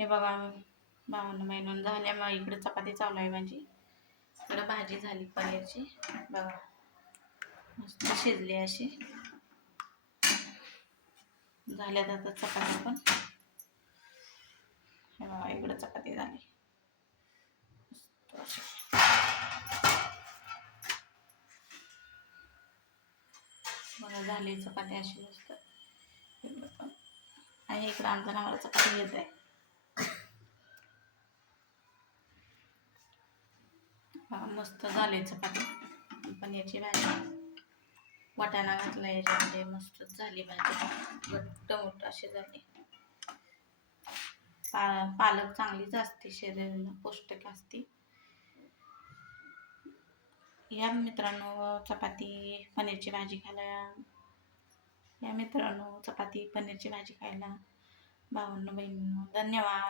हे बघा बावन्न महिनून झाल्या. मग इकडे चपाती चालू आहे माझी. इकडं भाजी झाली पनीरची. बघा. मस्त शिजली अशी. झाल्यात आता चपाती पण. हे बघा इकडं चपाती झाली. बघा झाली चपाती अशी मस्त. इकडं पण. आणि इकडं आमचा नवरा चपाती घेत आहे. मस्त झाले चपाती. पनीरची भाजी वाटाणा घातला याच्यामध्ये मस्त झाली भाजी. घट्ट मोठ अशी झाली. पा पालक चांगलीच असते शरीराला पौष्टिक असते. या मित्रांनो चपाती पनीरची भाजी खायला. या मित्रांनो चपाती पनीरची भाजी खायला. भावांनो बहिणींनो धन्यवाद.